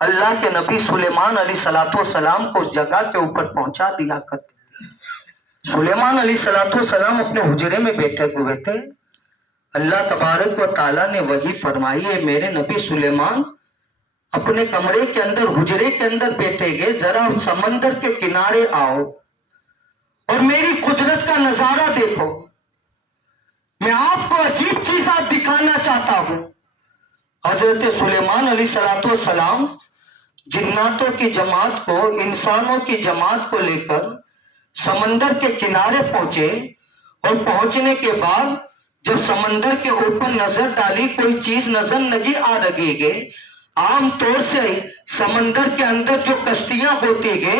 اللہ کے نبی سلیمان علیہ السلام کو اس جگہ کے اوپر پہنچا دیا کرتے۔ سلیمان علیہ السلام اپنے حجرے میں بیٹھے ہوئے تھے۔ اللہ تبارک و تعالیٰ نے وحی فرمائی ہے میرے نبی سلیمان اپنے کمرے کے اندر حجرے کے اندر بیٹھے گئے، ذرا سمندر کے کنارے آؤ اور میری قدرت کا نظارہ دیکھو، میں آپ کو عجیب چیزیں دکھانا چاہتا ہوں۔ حضرت سلیمان علیہ السلام جناتوں کی جماعت کو، انسانوں کی جماعت کو لے کر سمندر کے کنارے پہنچے، اور پہنچنے کے بعد جب سمندر کے اوپر نظر ڈالی کوئی چیز نظر نہیں آ رہی ہے۔ عام طور سے سمندر کے اندر جو کشتیاں ہوتی گے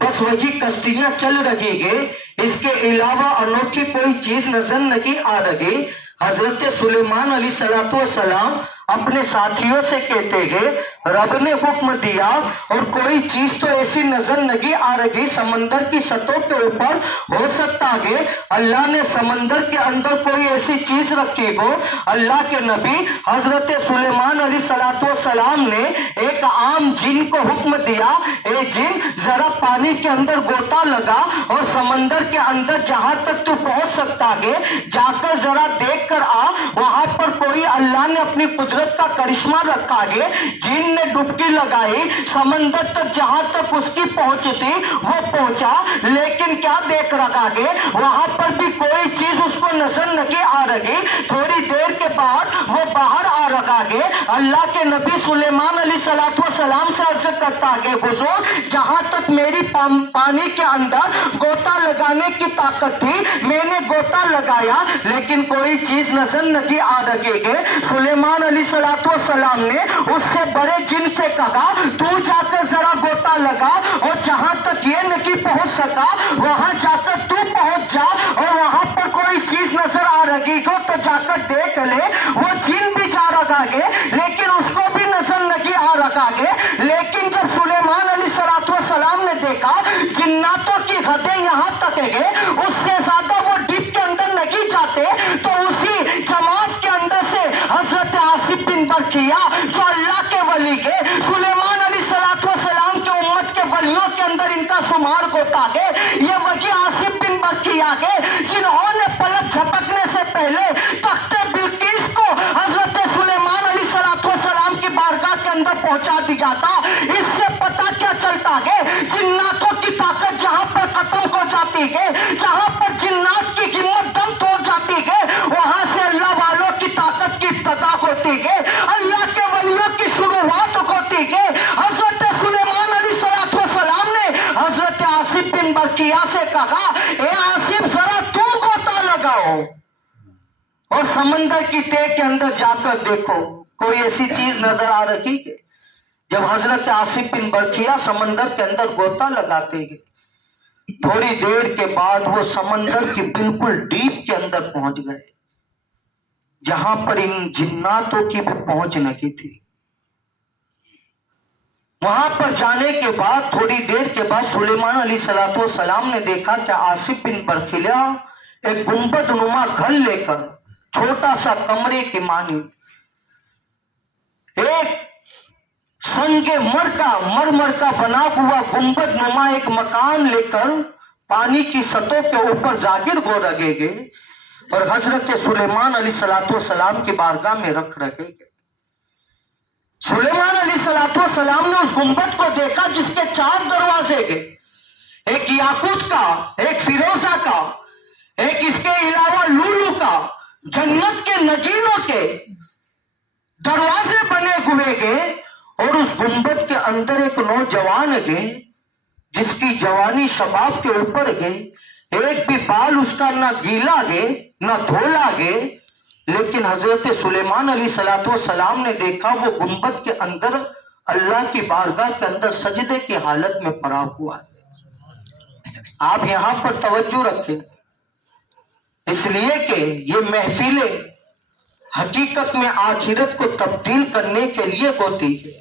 بس وہی کشتیاں چل رہی گے، اس کے علاوہ انوکھی کوئی چیز نظر نہیں آ رہی۔ حضرت سلیمان علیہ السلام اپنے ساتھیوں سے کہتے گئے رب نے حکم دیا اور کوئی چیز تو ایسی نظر نہیں آ رہی سمندر کی سطح کے اوپر، ہو سکتا ہے اللہ نے سمندر کے اندر کوئی ایسی چیز رکھی ہو۔ اللہ کے نبی حضرت سلیمان علیہ السلام نے ایک عام جن کو حکم دیا، اے جن ذرا پانی کے اندر غوطہ لگا اور سمندر کے اندر جہاں تک تو پہنچ سکتا ہے جا کر ذرا دیکھ کر آ، وہاں پر کوئی اللہ نے اپنی قدرت کا کرشمہ رکھا ہے۔ جن نے ڈبکی لگائی، سمندر تک جہاں تک اس کی پہنچ تھی وہ پہنچا، لیکن کیا دیکھ رکھا ہے وہاں پر بھی کوئی چیز اس کو نظر نہیں آ رہی۔ تھوڑی دیر کے بعد وہ باہر آ رکھا ہے۔ اللہ کے نبی سلیمان علیہ السلام سے عرض کرتا ہے حضور جہاں تک میری پانی کے اندر غوطہ لگانے کی طاقت تھی میں نے غوطہ لگایا، لیکن کوئی چیز نظر نہیں آ رہی ہے۔ سلیمان علیہ السلام نے اس سے بڑے جن سے کہا تو جا کر ذرا غوطہ لگا اور جہاں تک یہ نہیں پہنچ سکا وہاں جا کر تو پہنچ جا، اور وہاں پر کوئی چیز نظر آ رہی ہو تو جا کر دیکھ لے۔ وہ جن بھی جا رکھا ہے لیکن اس کو بھی نظر نہیں آ رکھا ہے۔ لیکن جب سلیمان علیہ السلام نے دیکھا جناتوں کی حدیں یہاں تک ہے، اس سے زیادہ وہ ڈیپ کے اندر نہیں جاتے، تو اسی جماعت کے اندر سے حضرت آصف بن برکیہ جو اللہ کے ولی ہے، سلیمان علیہ السلام کے امت کے ولیوں کے اندر ان کا شمار ہوتا ہے، یہ وہی آصف بن برکیہ ہے جنہوں نے پلک جھپکنے سے پہلے تخت بلقیس کو حضرت سلیمان علیہ السلام کی بارگاہ کے اندر پہنچا دیا تھا۔ اس سے پتہ کیا چلتا ہے جناتوں کی طاقت جہاں پر ختم ہو جاتی ہے، جہاں پر جنات کی ہمت دم توڑ جاتی ہے، وہاں سے اللہ والوں کی طاقت کی ابتدا ہوتی ہے، اللہ کے ولیوں کی شروعات ہوتی ہے۔ حضرت سلیمان علیہ السلام نے حضرت آصف بن برکیہ سے کہا اے آصف ذرا تم غوطہ لگاؤ اور سمندر کی تہ کے اندر جا کر دیکھو کوئی ایسی چیز نظر آ رہی ہے۔ جب حضرت آصف بن برکیہ سمندر کے اندر غوطہ لگاتے ہیں، تھوڑی دیر کے بعد وہ سمندر کی بالکل ڈیپ کے اندر پہنچ گئے جہاں پر ان جناتوں کی بھی پہنچ نہیں تھی۔ وہاں پر جانے کے بعد تھوڑی دیر کے بعد سلیمان علیہ السلام نے دیکھا کہ آصف بن برکیہ ایک گنبد نما گھر لے کر چھوٹا سا کمرے کی مانی ایک سنگ مرمر کا بنا ہوا گنبد نما ایک مکان لے کر پانی کی سطح کے اوپر ظاہر ہو رہے گے اور حضرت سلیمان علیہ السلام کی بارگاہ میں رکھ رہے گے۔ سلیمان علیہ السلام نے اس گنبد کو دیکھا جس کے 4 دروازے گے، ایک یاقوت کا، ایک فیروزہ کا، ایک اس کے علاوہ لولو کا، جنت کے نگینوں کے دروازے بنے ہوئے گے، اور اس گنبد کے اندر ایک نوجوان گے جس کی جوانی شباب کے اوپر گے، ایک بھی بال اس کا نہ گیلا گے نہ دھولا گے، لیکن حضرت سلیمان علیہ السلام نے دیکھا وہ گنبد کے اندر اللہ کی بارگاہ کے اندر سجدے کی حالت میں پڑا ہوا ہے۔ آپ یہاں پر توجہ رکھیں، اس لیے کہ یہ محفل حقیقت میں آخرت کو تبدیل کرنے کے لیے ہوتی ہے۔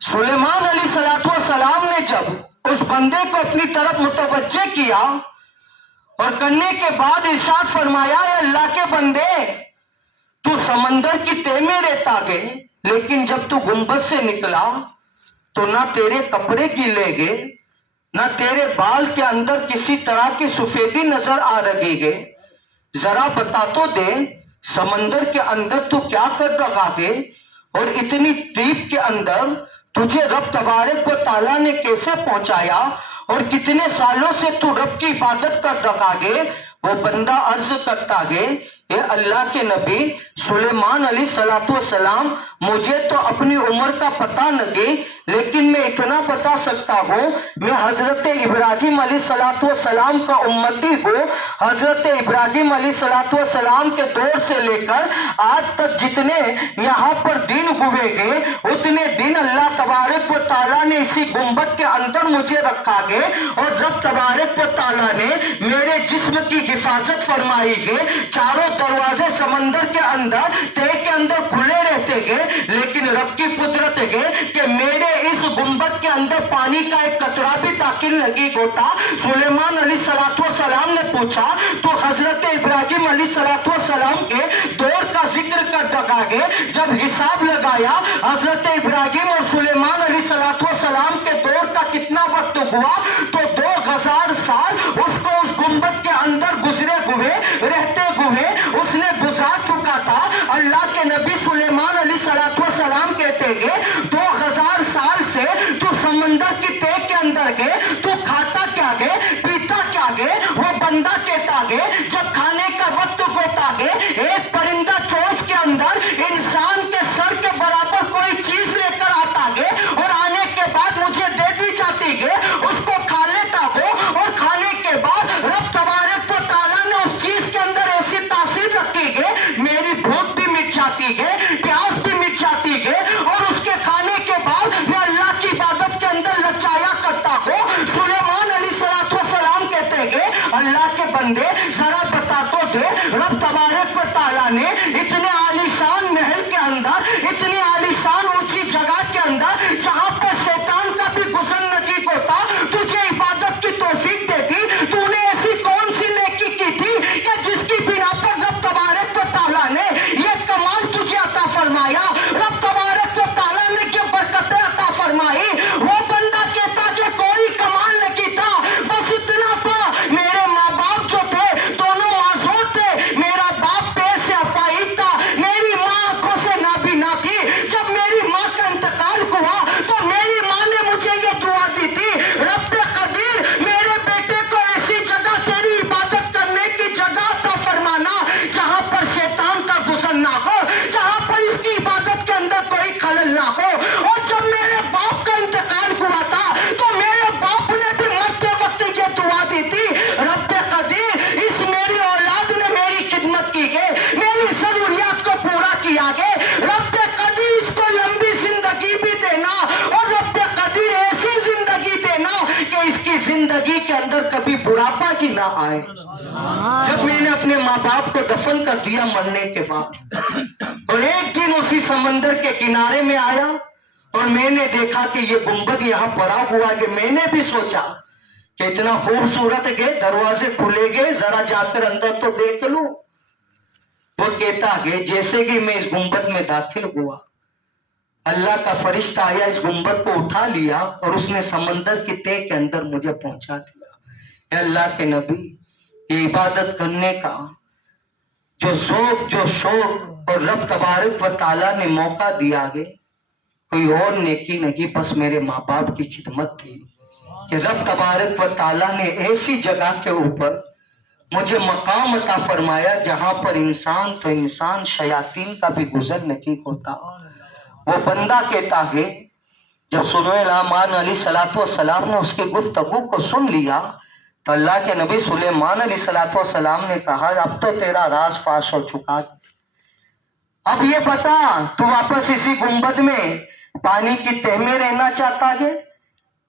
سلیمان علیہ السلام نے جب اس بندے کو اپنی طرف متوجہ کیا اور کرنے کے بعد ارشاد فرمایا اے اللہ کے بندے تو سمندر کی تہ میں رہتا ہے، لیکن جب تو گنبد سے نکلا تو نہ تیرے کپڑے گیلے گئے، نہ تیرے بال کے اندر کسی طرح کی سفیدی نظر آ رہی ہے۔ ذرا بتا تو دے سمندر کے اندر تو کیا کر رہا ہے، اور اتنی ڈیپ کے اندر تجھے رب تبارک و تعالیٰ نے کیسے پہنچایا، اور کتنے سالوں سے تو رب کی عبادت کر رہا ہے۔ وہ بندہ عرض کرتا ہے، اے اللہ کے نبی سلیمان علیہ السلام، مجھے تو اپنی عمر کا پتہ نہیں، لیکن میں اتنا بتا سکتا ہوں، میں حضرت ابراہیم علیہ السلام کا امتی ہوں۔ حضرت ابراہیم علیہ السلام کے دور سے لے کر آج تک جتنے یہاں پر دن ہوئے گے، اتنے دن اللہ تبارک و تعالیٰ نے اسی گنبد کے اندر مجھے رکھا گے، اور رب تبارک و تعالیٰ نے میرے جسم کی حفاظت فرمائی ہے۔ چاروں دروازے سمندر کے اندر تہ کے اندر کھلے رہتے گے، لیکن رب کی قدرت ہے کہ میرے اس گنبد کے اندر پانی کا ایک قطرہ بھی داخل نہیں ہوتا۔ سلیمان علیہ السلام نے پوچھا تو حضرت ابراہیم علیہ السلام کے دور کا ذکر کر رہا ہے۔ جب حساب لگایا حضرت ابراہیم اور سلیمان علیہ السلام کے دور کا کتنا وقت ہوا، تو 2000 سال اس کو اس گنبد کے اندر گزرے ہوئے رہتے ہوئے اس نے گزار چکا تھا۔ اللہ کے نبی سلیمان علیہ السلام کہتے ہیں 2000 سال سے تو سمندر کی تہ کے اندر گئے، تو کھاتا کیا گئے، پیتا کیا گئے؟ وہ بندہ کہتا ہے جب کھانے کا وقت ہوتا ہے، ایک پرندہ چونچ کے اندر انسان کے سر کے برابر کوئی چیز لے کر آتا ہے، اور آنے کے بعد مجھے دے دی جاتی ہے، اس کو کھا لیتا ہو، اور کھانے کے بعد رب تبارک و تعالیٰ نے اس چیز کے اندر ایسی تاثیر رکھی ہے، میری بھوک بھی مٹ جاتی ہے، پیاس بھی مٹ جاتی ہے، اور اس کے کھانے کے بعد میں اللہ کی عبادت کے اندر لچایا کرتا ہوں۔ سلیمان علیہ السلام کہتے ہیں اللہ کے بندے ذرا بتا تو دے، رب تبارک و تعالیٰ نے اتنے عالیشان محل کے اندر، اتنی عالیشان اونچی جگہ کے اندر، جہاں پہ شیطان کا بھی گزر نہیں ہوتا، تجھے عبادت کی توفیق دے دی۔ تو نے ایسی کون سی نیکی کی تھی کہ جس کی بنا پر رب تبارک و تعالیٰ نے یہ کمال تجھے عطا فرمایا، رب تبارک و تعالیٰ نے یہ برکتیں عطا فرمائی؟ وہ بندہ کہتا کہ کوئی کمال نہیں تھا، بس اتنا تھا میرے ماں باپ جو تھے دونوں معذور تھے، میرا باپ پیر سے اپاہج تھا، میری ماں آنکھوں سے نابینا تھی۔ جب میری ماں کا انتقال ہوا تو میری ماں نے مجھے یہ دعا دی تھی، رب قدیر میرے بیٹے کو ایسی جگہ تیری عبادت کرنے کی جگہ عطا فرمانا جہاں پر شیطان کا گزر نہ ہو، جہاں پر اس کی عبادت کے اندر کوئی خلل نہ ہو۔ اور جب میرے باپ کا انتقال ہوا تھا تو میرے باپ نے بھی مرتے وقت یہ دعا دی تھی، رب قدیر اس میری اولاد نے میری خدمت کی ہے، میری ضروریات کو پورا کیا ہے، رب قدیر اس کو لمبی زندگی بھی دینا، اور رب قدیر ایسی زندگی دینا کہ اس کی زندگی کے اندر کبھی بڑھاپا ہی نہ آئے۔ جب میں نے اپنے ماں باپ کو دفن کر دیا مرنے کے بعد، اور ایک دن اسی سمندر کے کنارے میں آیا اور میں نے دیکھا کہ یہ گنبد یہاں پڑا ہوا ہے، میں نے بھی سوچا کہ اتنا خوبصورت ہے، دروازے کھلے گئے، ذرا جا کر اندر تو دیکھ لوں۔ وہ کہتا ہے جیسے کہ میں اس گنبد میں داخل ہوا، اللہ کا فرشتہ آیا، اس گنبد کو اٹھا لیا اور اس نے سمندر کی تہ کے اندر مجھے پہنچا دیا۔ اے اللہ کے نبی، یہ عبادت کرنے کا جو ذوق، جو شوق اور رب تبارک و تعالیٰ نے موقع دیا ہے، کوئی اور نیکی نہیں، بس میرے ماں باپ کی خدمت تھی کہ رب تبارک و تعالیٰ نے ایسی جگہ کے اوپر مجھے مقام عطا فرمایا جہاں پر انسان تو انسان، شیاطین کا بھی گزر نہیں ہوتا۔ وہ بندہ کہتا ہے جب سلیمان علیہ السلام نے اس کی گفتگو کو سن لیا تو اللہ کے نبی سلیمان علیہ السلام نے کہا اب تو تیرا راز فاش ہو چکا، اب یہ بتا تو واپس اسی گنبد میں پانی کی تہ میں رہنا چاہتا ہے،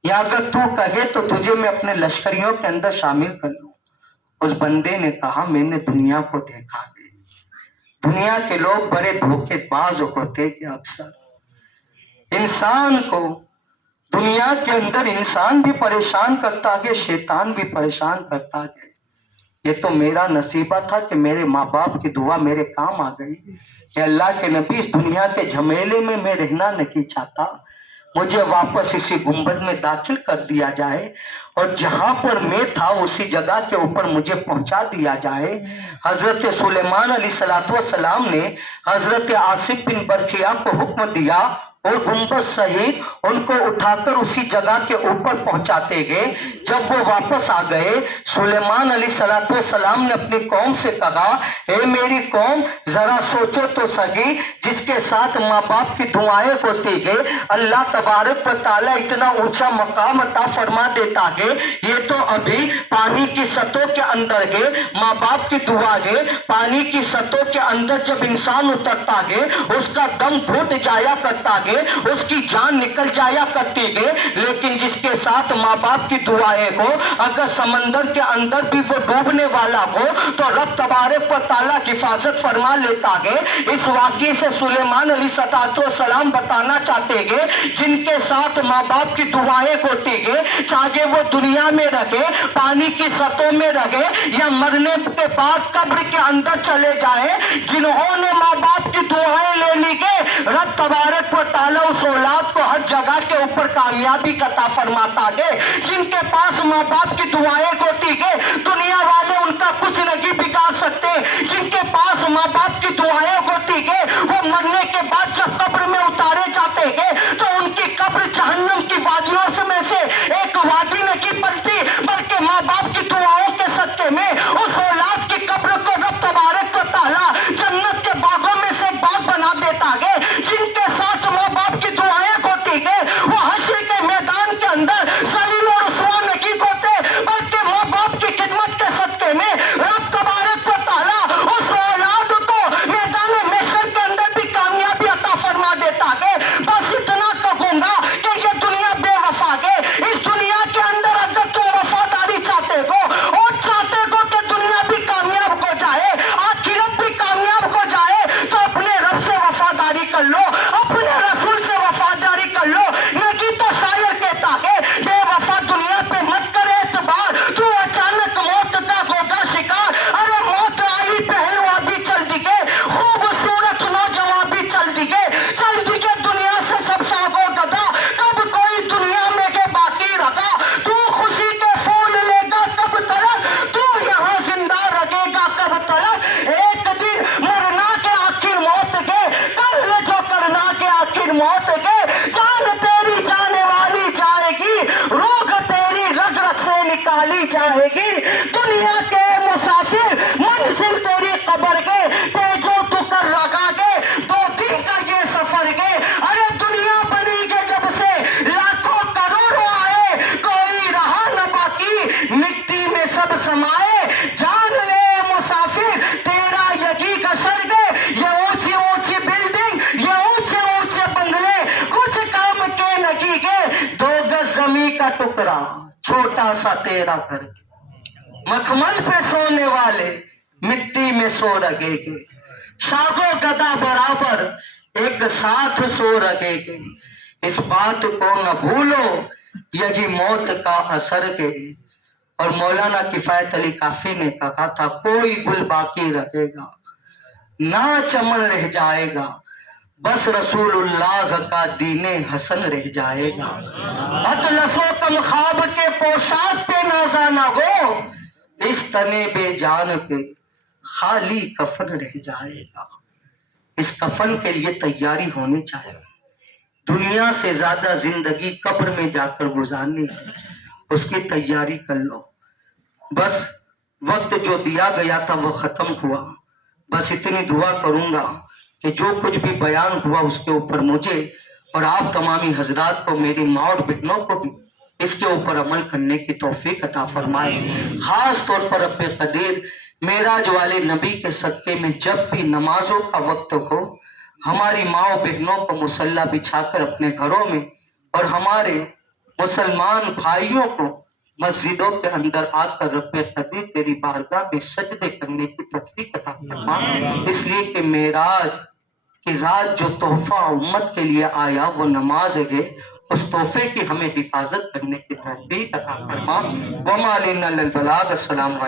یا اگر تو کہے تو تجھے میں اپنے لشکریوں کے اندر شامل کر لوں۔ اس بندے نے کہا میں نے دنیا کو دیکھا ہے، دنیا کے لوگ بڑے دھوکے باز ہوتے ہیں، اکثر انسان کو دنیا کے اندر انسان بھی پریشان کرتا ہے، شیطان بھی پریشان کرتا ہے، یہ تو میرا نصیبہ تھا کہ میرے ماں باپ کی دعا میرے کام آ گئی. اے اللہ کے نبی، اس دنیا کے جھمیلے میں رہنا نہیں چاہتا. مجھے واپس اسی گنبد میں داخل کر دیا جائے اور جہاں پر میں تھا اسی جگہ کے اوپر مجھے پہنچا دیا جائے. حضرت سلیمان علیہ السلام نے حضرت آصف بن برخیا کو حکم دیا اور گنبد سہیت ان کو اٹھا کر اسی جگہ کے اوپر پہنچاتے گئے. جب وہ واپس آ گئے، سلیمان علیہ السلام نے اپنی قوم سے کہا، اے میری قوم، ذرا سوچو تو سہی، جس کے ساتھ ماں باپ کی دعائیں ہوتی گئے اللہ تبارک و تعالیٰ اتنا اونچا مقام عطا فرما دیتا گئے. یہ تو ابھی پانی کی سطح کے اندر گئے، ماں باپ کی دعا گئے. پانی کی سطح کے اندر جب انسان اترتا گئے اس کا دم گھٹ جایا کرتا گئے، اس کی جان نکل جایا کرتی گئے. لیکن جس کے ساتھ ماں باپ کی دعائیں ہو، اگر سمندر کے اندر بھی وہ ڈوبنے والا ہو تو رب تبارک و تعالیٰ حفاظت فرما لیتا گئے. اس واقعے سے سلیمان علیہ السلام بتانا چاہتے گئے، جن کے ساتھ ماں باپ کی دعائیں ہوتی گئے، چاہے وہ دنیا میں رہے، پانی کی سطح میں رہے یا مرنے کے بعد قبر کے اندر چلے جائیں، جنہوں نے ماں باپ کی دعائیں لے لی گئے، رب تبارک و تعالیٰ اس اولاد کو ہر جگہ کے اوپر کامیابی عطا فرماتا گئے. جن کے پاس ماں باپ کی دعائیں ہوتی گئے، دنیا والے ان کا کچھ نہیں بگاڑ سکتے. جن کے پاس ماں باپ کی دعائیں ہوتی گئے، وہ مرنے کے بعد جب قبر میں اتارے جاتے گئے تو ان کی قبر جہنم کی وادیوں میں سے ایک وادی نہیں بنتی، بلکہ ماں باپ کی دعاؤں کے صدقے میں اس اولاد کی قبر کو رب تبارک و تعالیٰ جنت کے باغوں میں سے ایک باغ بنا دیتا گئے. جن کے ساتھ ماں باپ کی دعائیں ہوتی گئے، وہ حشر کے میدان کے اندر ذلیل اور رسوا نہیں ہوتے، بلکہ ماں باپ کی خدمت کے صدقے میں رب تبارک و تعالیٰ اس اولاد کو میدان محشر کے اندر بھی کامیابی عطا فرما دیتا گئے. بس اتنا کہوں گا کہ یہ دنیا بے وفا گئے. اس دنیا کے اندر اگر تم وفاداری چاہتے ہو اور چاہتے ہو کہ دنیا بھی کامیاب ہو جائے، آخرت بھی کامیاب ہو جائے، تو اپنے رب سے وفاداری کر لو، اپنے رسول سے وفاداری کر لو. نہیں تو شاعر کہتا ہے، بے وفا دنیا پہ مت کرے اعتبار، تو اچانک موت کا ہوگا شکار. ارے موت آئی پہلوا بھی چل دیگے، خوبصورت نوجوان بھی چل دیگے دنیا سے سب شاگو گدا. کب کوئی دنیا میں کے باقی رہا، تو خوشی کے پھول لے گا کب تلک، تو یہاں زندہ رہے گا کب تلک. ایک دن مرنا کے آخر موت گے، کر لے جو کرنا کے آخر موت گے. جان تیری جانے والی جائے گی، روح تیری رگ رگ سے نکالی جائے گی. دنیا کے مسافر منزل تیری قبر گے، تیجو تو کر رکھا گے 2 دن کا یہ سفر گے. ارے دنیا بنی گے جب سے لاکھوں کروڑوں آئے، کوئی رہا نہ باقی مٹی میں سب سمائے. جان لے مسافر تیرا یہی گسر گے، یہ اونچی اونچی بلڈنگ، یہ اونچے اونچے بنگلے کچھ کام کے نہیں گے. 2 گز زمین کا ٹکڑا چھوٹا سا تیرا گھر، مخمل پہ سونے والے مٹی میں سو رہے گے. شاگو گدا برابر ایک ساتھ سو رہے گے. اس بات کو نہ بھولو، یہی موت کا اثر ہے. اور مولانا کفایت علی کافی نے کہا تھا، کوئی گل باقی رہے گا نہ چمن رہ جائے گا، بس رسول اللہ کا دین حسن رہ جائے گا. اطلس و کم خواب کے پوشاک پہ نازا نہ ہو، اس تنے بے جان پہ خالی کفن رہ جائے گا. اس کفن کے لیے تیاری ہونی چاہیے. دنیا سے زیادہ زندگی قبر میں جا کر گزارنی ہے، اس کی تیاری کر لو. بس وقت جو دیا گیا تھا وہ ختم ہوا. بس اتنی دعا کروں گا کہ جو کچھ بھی بیان ہوا اس کے اوپر مجھے اور آپ تمامی حضرات کو، میری ماں اور بہنوں کو بھی اس کے اوپر عمل کرنے کی توفیق عطا فرمائے. خاص طور پر رب قدیر معراج والے نبی کے صدقے میں جب بھی نمازوں کا وقت ہو، ہماری ماں اور بہنوں کو مصلی بچھا کر اپنے گھروں میں اور ہمارے مسلمان بھائیوں کو مسجدوں کے اندر آ کر رب قدیر تیری بارگاہ میں سجدے کرنے کی توفیق عطا فرما. اس لیے کہ معراج کی رات جو تحفہ امت کے لیے آیا وہ نماز ہے، اس تحفے کی ہمیں حفاظت کرنے کی توفیق عطا فرما. وما علینا الا البلاغ. السلام علیکم.